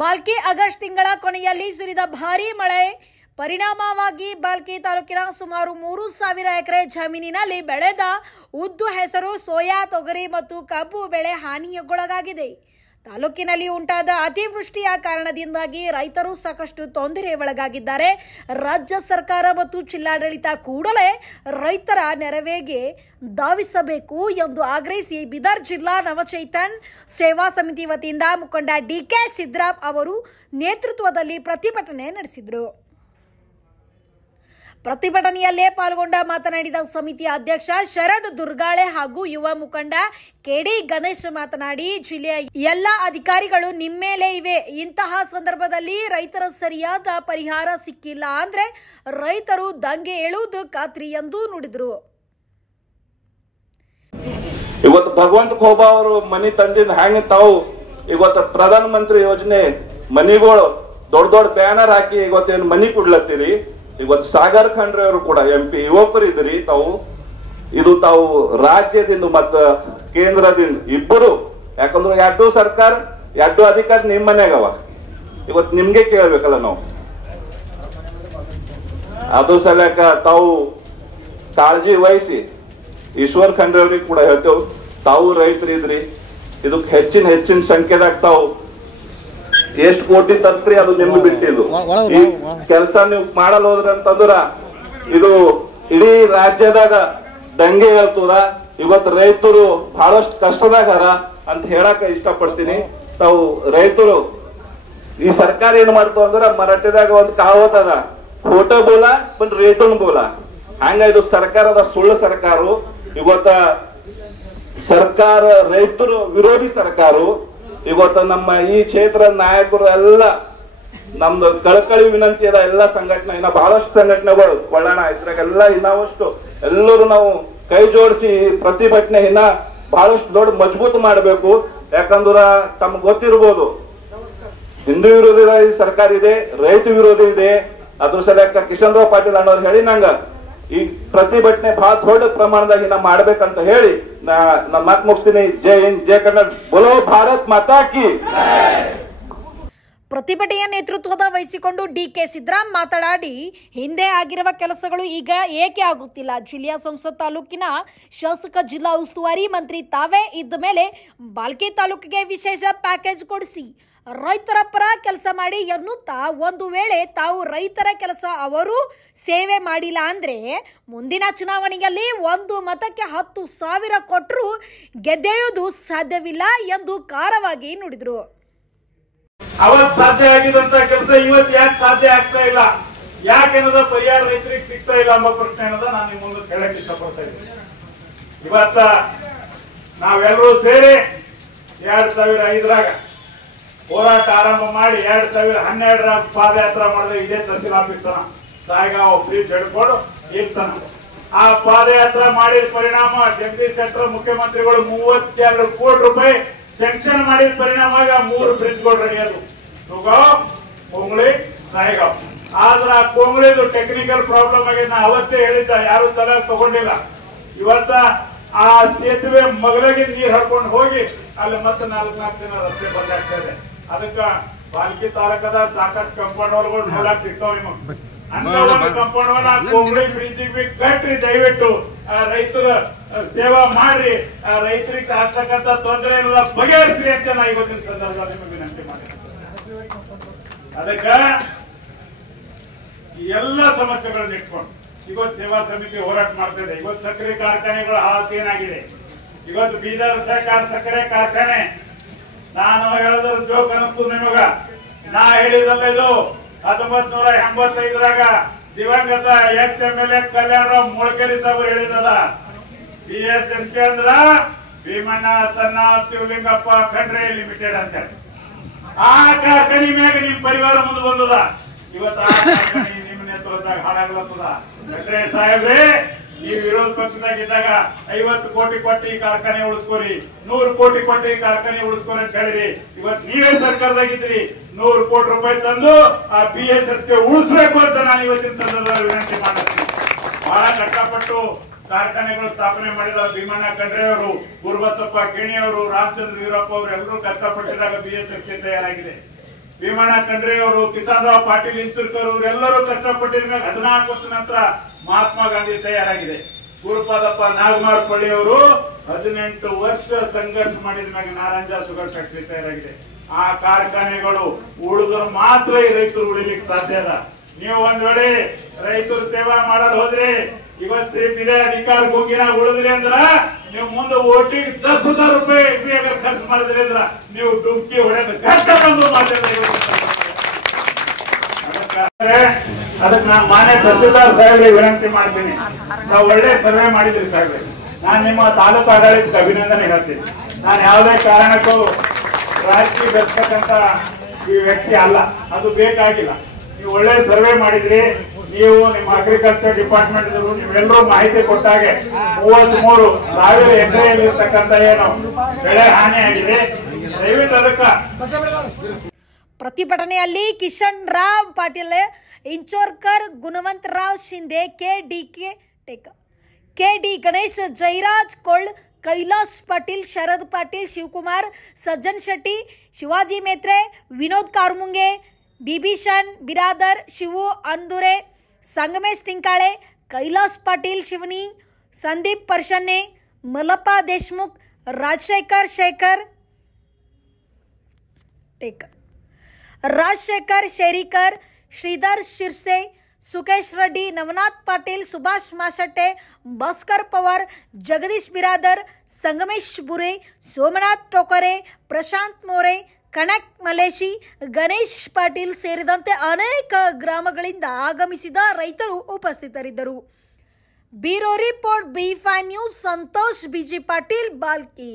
Bhalki August ತಿಂಗಳ ಕೊನೆಯಲ್ಲಿ ಸುರಿದ ಭಾರೀ ಮಳೆ ಪರಿಣಾಮವಾಗಿ ಬಾಲ್ಕಿ ತಾಲೂಕಿನ ಸುಮಾರು 3,000 ಎಕರೆ ಜಮೀನಿನಲ್ಲಿ ಬೆಳೆದ ಉದ್ದು, ಹೆಸರು, ಸೋಯಾ, ತೊಗರಿ ಮತ್ತು ಕಬ್ಬು ಬೆಳೆ ಹಾನಿಗೊಳಗಾಗಿದೆ. ತಾಲೂಕಿನಲ್ಲಿ ಉಂಟಾದ ಅತಿವೃಷ್ಟಿಯ ಕಾರಣದಿಂದಾಗಿ ರೈತರು ಸಾಕಷ್ಟು ತೊಂದರೆ ಒಳಗಾಗಿದ್ದಾರೆ. ರಾಜ್ಯ ಸರ್ಕಾರ ಮತ್ತು ಜಿಲ್ಲಾಡಳಿತ ಕೂಡಲೇ ರೈತರ ನೆರವಿಗೆ ಧಾವಿಸಬೇಕು ಎಂದು ಆಗ್ರಹಿಸಿ ಬೀದರ್ ಜಿಲ್ಲಾ ನವಚೈತನ್ ಸೇವಾ ಸಮಿತಿ ವತಿಯಿಂದ ಮುಖಂಡ ಡಿಕೆ ಸಿದ್ದರಾಮ್ ಅವರು ನೇತೃತ್ವದಲ್ಲಿ ಪ್ರತಿಭಟನೆ ನಡೆಸಿದರು. ಪ್ರತಿಭಟನೆಯಲ್ಲೇ ಪಾಲ್ಗೊಂಡ ಮಾತನಾಡಿದ ಸಮಿತಿಯ ಅಧ್ಯಕ್ಷ ಶರದ್ ದುರ್ಗಾಳೆ ಹಾಗೂ ಯುವ ಮುಖಂಡ ಕೆಡಿ ಗಣೇಶ್ ಮಾತನಾಡಿ, ಜಿಲ್ಲೆಯ ಎಲ್ಲ ಅಧಿಕಾರಿಗಳು ನಿಮ್ಮ ಮೇಲೆ ಇವೆ. ಇಂತಹ ಸಂದರ್ಭದಲ್ಲಿ ರೈತರ ಸರಿಯಾದ ಪರಿಹಾರ ಸಿಕ್ಕಿಲ್ಲ ಅಂದ್ರೆ ರೈತರು ದಂಗೆ ಏಳುವುದು ಖಾತ್ರಿ ಎಂದು ನುಡಿದರು. ಇವತ್ತು ಭಗವಂತ ಖೋಬಾ ಅವರು ಮನಿ ತಂದಿದ್ ಹ್ಯಾಂಗ ತಾವು ಇವತ್ತು ಪ್ರಧಾನ ಮಂತ್ರಿ ಯೋಜನೆ ಮನಿಗಳು ದೊಡ್ಡ ದೊಡ್ಡ ಬ್ಯಾನರ್ ಹಾಕಿ ಇವತ್ತೇನು ಮನಿ ಕೊಡ್ಲತ್ತೀರಿ. ಇವತ್ತು ಸಾಗರ್ ಖಂಡ್ರೆ ಅವರು ಕೂಡ MP ಯುವಕರು ಇದ್ರಿ. ತಾವು ರಾಜ್ಯದಿಂದ ಮತ್ತ ಕೇಂದ್ರದಿಂದ ಇಬ್ಬರು, ಯಾಕಂದ್ರೆ ಎರಡು ಸರ್ಕಾರ ಎರಡು ಅಧಿಕಾರಿ ನಿಮ್ ಮನ್ಯಾಗವ. ಇವತ್ತು ನಿಮ್ಗೆ ಕೇಳ್ಬೇಕಲ್ಲ ನಾವು. ಅದು ಸಲಕ ತಾವು ಕಾಳಜಿ ವಹಿಸಿ ಈಶ್ವರ್ ಖಂಡ್ರೆ ಅವ್ರಿಗೆ ಕೂಡ ಹೇಳ್ತೇವೆ, ತಾವು ರೈತರು ಇದ್ರಿ. ಇದಕ್ಕೆ ಹೆಚ್ಚಿನ ಸಂಖ್ಯೆದಾಗ ತಾವು ಎಷ್ಟು ಕೋಟಿ ತರ್ತ್ರಿ ಅದು ನಿಮ್ಗೆ ಬಿಟ್ಟಿದ್ದು. ಈ ಕೆಲಸ ನೀವು ಮಾಡಲ್ ಹೋದ್ರಿ ಅಂತಂದ್ರ ಇದು ಇಡೀ ರಾಜ್ಯದಾಗ ದಂಗೆ ಹೇಳ್ತದ. ಇವತ್ತು ರೈತರು ಬಹಳಷ್ಟು ಕಷ್ಟದಾಗಾರ ಅಂತ ಹೇಳಕ್ ಇಷ್ಟಪಡ್ತೀನಿ. ತಾವು ರೈತರು ಈ ಸರ್ಕಾರ ಏನ್ ಮಾಡ್ತು ಅಂದ್ರ ಮರಾಠಿದಾಗ ಒಂದು ಕಾವತ್ ಅದ, ಫೋಟೋ ಬೋಲಾ ಬಟ್ ರೇಟನ್ ಬೋಲಾ. ಹಂಗ ಇದು ಸರ್ಕಾರದ ಸುಳ್ಳು ಸರ್ಕಾರ. ಇವತ್ತ ಸರ್ಕಾರ ರೈತರು ವಿರೋಧಿ ಸರ್ಕಾರ. ಇವತ್ತು ನಮ್ಮ ಈ ಕ್ಷೇತ್ರ ನಾಯಕರು ಎಲ್ಲ ನಮ್ದು ಕಳಕಳಿ ವಿನಂತಿ ಅದ. ಎಲ್ಲ ಸಂಘಟನೆ ಇನ್ನ ಬಹಳಷ್ಟು ಸಂಘಟನೆಗಳು ಕೊಳ್ಳೋಣ, ಇದ್ರಾಗೆಲ್ಲ ಇನ್ನಷ್ಟು ಎಲ್ಲರೂ ನಾವು ಕೈ ಜೋಡಿಸಿ ಪ್ರತಿಭಟನೆ ಇನ್ನ ಬಹಳಷ್ಟು ದೊಡ್ಡ ಮಜಬೂತ್ ಮಾಡಬೇಕು. ಯಾಕಂದ್ರ ತಮ್ಗೆ ಗೊತ್ತಿರ್ಬೋದು, ಹಿಂದೂ ವಿರೋಧಿ ಸರ್ಕಾರ ಇದೆ, ರೈತ ವಿರೋಧಿ ಇದೆ. ಅದ್ರ ಸಲಕ ಕಿಶನ್ ರಾವ್ ಪಾಟೀಲ್ ಅನ್ನೋರು ಹೇಳಿ ನಂಗ ಈ ಪ್ರತಿಭಟನೆ ಬಹಳ ದೊಡ್ಡ ಪ್ರಮಾಣದಾಗ ಇನ್ನ ಮಾಡ್ಬೇಕಂತ ಹೇಳಿ ನಮ್ಮ ಮಾತು ಮುಗಿಸ್ತೀನಿ. ಜೈ ಹಿಂದ್, ಜೈ ಕನ್ನಡ, ಬೋಲೋ ಭಾರತ್ ಮಾತಾ ಕಿ. ಪ್ರತಿಭಟನೆಯ ನೇತೃತ್ವದ ವಹಿಸಿಕೊಂಡು ಡಿಕೆ ಸಿದ್ದರಾಮ್ ಮಾತನಾಡಿ, ಹಿಂದೆ ಆಗಿರುವ ಕೆಲಸಗಳು ಈಗ ಏಕೆ ಆಗುತ್ತಿಲ್ಲ? ಜಿಲ್ಲೆಯ ಸಂಸತ್ ತಾಲೂಕಿನ ಶಾಸಕ ಜಿಲ್ಲಾ ಉಸ್ತುವಾರಿ ಮಂತ್ರಿ ತಾವೇ ಇದ್ದ ಮೇಲೆ ಬಾಲ್ಕಿ ತಾಲೂಕಿಗೆ ವಿಶೇಷ ಪ್ಯಾಕೇಜ್ ಕೊಡಿಸಿ ರೈತರ ಪರ ಕೆಲಸ ಮಾಡಿ ಎನ್ನುತ್ತಾ, ಒಂದು ವೇಳೆ ತಾವು ರೈತರ ಕೆಲಸ ಅವರು ಸೇವೆ ಮಾಡಿಲ್ಲ ಅಂದ್ರೆ ಮುಂದಿನ ಚುನಾವಣೆಯಲ್ಲಿ 1 ಮತಕ್ಕೆ 10,000 ಕೊಟ್ಟರು ಗೆದ್ದೆಯುವುದು ಸಾಧ್ಯವಿಲ್ಲ ಎಂದು ಖಾರವಾಗಿ ನುಡಿದರು. ಅವತ್ತು ಸಾಧ್ಯ ಆಗಿದಂತ ಕೆಲಸ ಇವತ್ತು ಯಾಕೆ ಸಾಧ್ಯ ಆಗ್ತಾ ಇಲ್ಲ, ಯಾಕೆ ಅನ್ನೋದ ಪರಿಹಾರ ರೈತರಿಗೆ ಸಿಗ್ತಾ ಇಲ್ಲ ಎಂಬ ಪ್ರಶ್ನೆ ಅನ್ನೋದ ನಾನು ನಿಮ್ಮ ಮುಂದೆ ಕೇಳಕ್ ಇಷ್ಟಪಡ್ತಾ ಇದ್ದೀನಿ. ಇವತ್ತ ನಾವೆಲ್ಲರೂ ಸೇರಿ 2005ರಾಗ ಹೋರಾಟ ಆರಂಭ ಮಾಡಿ 2012ರ ಪಾದಯಾತ್ರಾ ಮಾಡಿದ್ರೆ ಇದೇ ತಹಸೀಲ್ ಆಫೀಸ್ ತನ ಸಾಯಿಗಾಂವ್ ಬ್ರಿಡ್ಜ್ ಹಿಡ್ಕೊಂಡು ಇರ್ತಾನ. ಆ ಪಾದಯಾತ್ರಾ ಮಾಡಿದ ಪರಿಣಾಮ ಜಗದೀಶ್ ಶೆಟ್ಟರ್ ಮುಖ್ಯಮಂತ್ರಿಗಳು 32 ಕೋಟಿ ರೂಪಾಯಿ ಸೆಂಕ್ಷನ್ ಮಾಡಿದ ಪರಿಣಾಮ 3 ಬ್ರಿಡ್ಜ್ಗಳು ರೆಡಿ ಅದು, ಸುಗಾಂವ್, ಕೊಂಗ್ಳಿ, ಸಾಯಿಗಾಂವ್. ಆದ್ರ ಆ ಕೊಂಗ್ಳಿದು ಟೆಕ್ನಿಕಲ್ ಪ್ರಾಬ್ಲಮ್ ಆಗಿದೆ. ನಾ ಅವತ್ತೇ ಹೇಳಿದ್ದ, ಯಾರು ತಲೆ ತಗೊಂಡಿಲ್ಲ. ಇವತ್ತ ಆ ಸೇತುವೆ ಮಗಲಿಗೆ ನೀರ್ ಹರ್ಕೊಂಡು ಹೋಗಿ ಅಲ್ಲಿ ಮತ್ತೆ 4 ದಿನ ರಸ್ತೆ ಬಂದಾಗ್ತಾ ಇದೆ. ಅದಕ್ಕ ಬಾಲ್ಕಿ ತಾಲೂಕದ ಸಾಕಷ್ಟು ಕಂಪೌಂಡರ್ಗಳು ನೋಡಕ್ ಸಿಗ್ತಾವ. ನಿಮಗೆ ಅಂತ ಕಂಪೌಂಡ್ ಕೊಂಗ್ಳಿ ಬ್ರಿಡ್ಜಿಗೆ ಕಟ್ರಿ, ದಯವಿಟ್ಟು ರೈತರ ಸೇವಾ ಮಾಡ್ರಿ, ರೈತರಿಗೆ ಆಗ್ತಕ್ಕಂಥ ತೊಂದರೆ ಎಲ್ಲ ಬಗೆಹರಿಸ್ರಿ ಅಂತ ನಾ ಇವತ್ತಿನ ಸಂದರ್ಭದಲ್ಲಿ ನಿಮಗೆ ವಿನಂತಿ ಮಾಡಿದ್ದೆ. ಅದಕ್ಕ ಎಲ್ಲ ಸಮಸ್ಯೆಗಳನ್ನ ಇಟ್ಕೊಂಡು ಇವತ್ತು ಸೇವಾ ಸಮಿತಿ ಹೋರಾಟ ಮಾಡ್ತಾ ಇದೆ. ಇವತ್ತು ಸಕ್ಕರೆ ಕಾರ್ಖಾನೆಗಳ ಹಾಲತ್ ಏನಾಗಿದೆ, ಇವತ್ತು ಬೀದರ್ ಸಹಕಾರ ಸಕ್ಕರೆ ಕಾರ್ಖಾನೆ, ನಾನು ಹೇಳಿದ್ರ ಜೋಕ್ ಅನಿಸ್ತು ನಿಮಗ. ನಾ ಹೇಳಿದಲ್ಲ, ಇದು 1985ರಾಗ ದಿವಂಗತ ex-MLA ಕಲ್ಯಾಣರಾವ್ ಮೊಳಕೆರೆ ಸಾಹೇಬರು ಹೇಳಿದದ. BSSK ಅಂದ್ರ ಭೀಮಣ್ಣ ಸಣ್ಣ ಶಿವಲಿಂಗಪ್ಪ ಖಂಡ್ರೆ ಲಿಮಿಟೆಡ್ ಅಂತ. ಆ ಕಾರ್ಖಾನೆ ಮ್ಯಾಗ ನಿಮ್ ಪರಿವಾರ ಮುಂದೆ ಬಂದದ. ಇವತ್ತು ಆ ಕಾರ್ಖಾನೆ ನಿಮ್ಮ ನೇತೃತ್ವದಾಗ ಹಾಳಾಗ್ಲತ್ತದ. ಖಂಡ್ರೆ ಸಾಹೇಬ್ರೆ, ನೀವು ವಿರೋಧ ಪಕ್ಷದಾಗಿದ್ದಾಗ 50 ಕೋಟಿ ಕೊಟ್ಟು ಈ ಕಾರ್ಖಾನೆ ಉಳಿಸ್ಕೋರಿ, 100 ಕೋಟಿ ಕೊಟ್ಟು ಈ ಕಾರ್ಖಾನೆ ಉಳಿಸ್ಕೋರಿ ಅಂತ ಹೇಳಿರಿ. ಇವತ್ತು ನೀವೇ ಸರ್ಕಾರದಾಗಿದ್ರಿ, 100 ಕೋಟಿ ರೂಪಾಯಿ ತಂದು ಆ BSSK ಉಳಿಸ್ಬೇಕು ಅಂತ ನಾನು ಇವತ್ತಿನ ಸಂದರ್ಭದಲ್ಲಿ ವಿನಂತಿ ಮಾಡ್ತೀನಿ. ಬಹಳ ಕಷ್ಟಪಟ್ಟು ಕಾರ್ಖಾನೆಗಳು ಸ್ಥಾಪನೆ ಮಾಡಿದ್ದಾರೆ ಭೀಮಣ್ಣ ಖಂಡ್ರೆ ಅವರು, ಗುರುಬಸಪ್ಪ ಕೇಣಿ ಅವರು, ರಾಮಚಂದ್ರ ವೀರಪ್ಪ ಅವರು ಎಲ್ಲರೂ ಕಷ್ಟಪಟ್ಟಿದಾಗ BSSK ತಯಾರಾಗಿದೆ. ಭೀಮಣ್ಣ ಖಂಡ್ರೆ ಅವರು, ಕಿಸಾನ್ ರಾವ್ ಪಾಟೀಲ್ ಇಂಚುರ್ಕರ್ ಇವರೆಲ್ಲರೂ ಕಷ್ಟಪಟ್ಟಿದ ಮೇಲೆ 14 ವರ್ಷ ನಂತರ ಮಹಾತ್ಮ ಗಾಂಧಿ ತಯಾರಾಗಿದೆ. ಗುರುಪಾದಪ್ಪ ನಾಗಮಾರಪಳ್ಳಿ ಅವರು 18 ವರ್ಷ ಸಂಘರ್ಷ ಮಾಡಿದ ಮೇಲೆ ನಾರಾಯಣ ಶುಗರ್ ಫ್ಯಾಕ್ಟರಿ ತಯಾರಾಗಿದೆ. ಆ ಕಾರ್ಖಾನೆಗಳು ಉಳಿದ್ರೆ ಮಾತ್ರ ಈ ರೈತರು ಉಳಿಲಿಕ್ಕೆ ಸಾಧ್ಯ ಅದ. ನೀವು ಒಂದ್ ವೇಳೆ ರೈತರು ಸೇವಾ ಮಾಡಲು ಹೋದ್ರೆ, ಇವತ್ತು ಸಿರಿಪ್ ಇದೆ ಅಧಿಕಾರ ಗುಂಗಿನ ಉಳಿದ್ರಿ ಅಂದ್ರ ನೀವು ಮುಂದೆ ಓಟಿಗೆ 10,000 ರೂಪಾಯಿ ಖರ್ಚು ಮಾಡಿದ್ರಿ ಅಂದ್ರ ನೀವು ಡುಬ್ಕಿ ಹೊಡೆದ ಗಟ್ಟ ಬಂದು ಅದಕ್ಕೆ ನಾನು ಮಾನ್ಯ ತಹಸೀಲ್ದಾರ್ ಸಾಹೇಬ್ರಿಗೆ ವಿನಂತಿ ಮಾಡ್ತೀನಿ. ನಾವು ಒಳ್ಳೆ ಸರ್ವೆ ಮಾಡಿದ್ರಿ ಸಾಹೇಬ್ರೆ, ನಾನು ನಿಮ್ಮ ತಾಲೂಕು ಆಡಳಿತಕ್ಕೆ ಅಭಿನಂದನೆ ಹೇಳ್ತೀನಿ. ನಾನು ಯಾವುದೇ ಕಾರಣಕ್ಕೂ ರಾಜಕೀಯ ಬೆಳೆಸ್ತಕ್ಕಂತ ಈ ವ್ಯಕ್ತಿ ಅಲ್ಲ, ಅದು ಬೇಕಾಗಿಲ್ಲ. ನೀವು ಒಳ್ಳೆ ಸರ್ವೆ ಮಾಡಿದ್ರಿ. ನೀವು ನಿಮ್ಮ ಅಗ್ರಿಕಲ್ಚರ್ ಡಿಪಾರ್ಟ್ಮೆಂಟ್ ನೀವೆಲ್ಲರೂ ಮಾಹಿತಿ ಕೊಟ್ಟಾಗೆ 33,000 ಎಕರೆಯಲ್ಲಿ ಇರ್ತಕ್ಕಂಥ ಏನು ಬೆಳೆ ಹಾನಿ ಆಗಿದೆ, ದಯವಿಟ್ಟು ಅದಕ್ಕೆ ಪ್ರತಿಭಟನೆಯಲ್ಲಿ ಕಿಶನ್ ರಾವ್ ಪಾಟೀಲ್ ಇಂಚೋರ್ಕರ್, ಗುಣವಂತ ರಾವ್ ಶಿಂದೆ, ಕೆಡಿ ಗಣೇಶ್, ಜಯರಾಜ್ ಕೊಳ್ಳ್, ಕೈಲಾಸ್ ಪಾಟೀಲ್, ಶರದ್ ಪಾಟೀಲ್, ಶಿವಕುಮಾರ್, ಸಜ್ಜನ್ ಶೆಟ್ಟಿ, ಶಿವಾಜಿ ಮೇತ್ರೆ, ವಿನೋದ್ ಕಾರ್ಮುಂಗೆ, ಬಿಭೀಷಣ್ ಬಿರಾದರ್, ಶಿವು ಅಂದುರೆ, ಸಂಗಮೇಶ್ ಟಿಂಕಾಳೆ, ಕೈಲಾಸ್ ಪಾಟೀಲ್ ಶಿವನಿ, ಸಂದೀಪ್ ಪರ್ಶನ್ನೆ, ಮಲ್ಲಪ್ಪ ದೇಶಮುಖ್, ರಾಜಶೇಖರ್ ಶೇರಿಕರ್, ಶ್ರೀಧರ್ ಶಿರ್ಸೆ, ಸುಕೇಶ್ ರೆಡ್ಡಿ, ನವನಾಥ್ ಪಾಟೀಲ್, ಸುಭಾಷ್ ಮಾಶೆಟ್ಟೆ, ಭಾಸ್ಕರ್ ಪವಾರ್, ಜಗದೀಶ್ ಬಿರಾದರ್, ಸಂಗಮೇಶ್ ಬುರೆ, ಸೋಮನಾಥ್ ಟೋಕರೆ, ಪ್ರಶಾಂತ್ ಮೋರೆ, ಕನಕ್ ಮಲೇಶಿ, ಗಣೇಶ್ ಪಾಟೀಲ್ ಸೇರಿದಂತೆ ಅನೇಕ ಗ್ರಾಮಗಳಿಂದ ಆಗಮಿಸಿದ ರೈತರು ಉಪಸ್ಥಿತರಿದ್ದರು. Bureau report B5 news, Santosh B G Patil, Balki.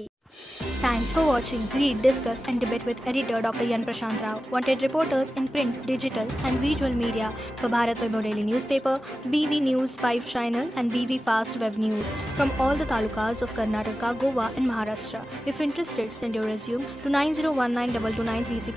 Thanks for watching. Read, discuss and debate with editor Dr. Yan Prashant Rao. Wanted reporters in print, digital and visual media for Bharat Vaibhav Daily Newspaper, BV News 5 Channel and BV Fast Web News from all the talukas of Karnataka, Goa and Maharashtra. If interested, send your resume to 9019229369.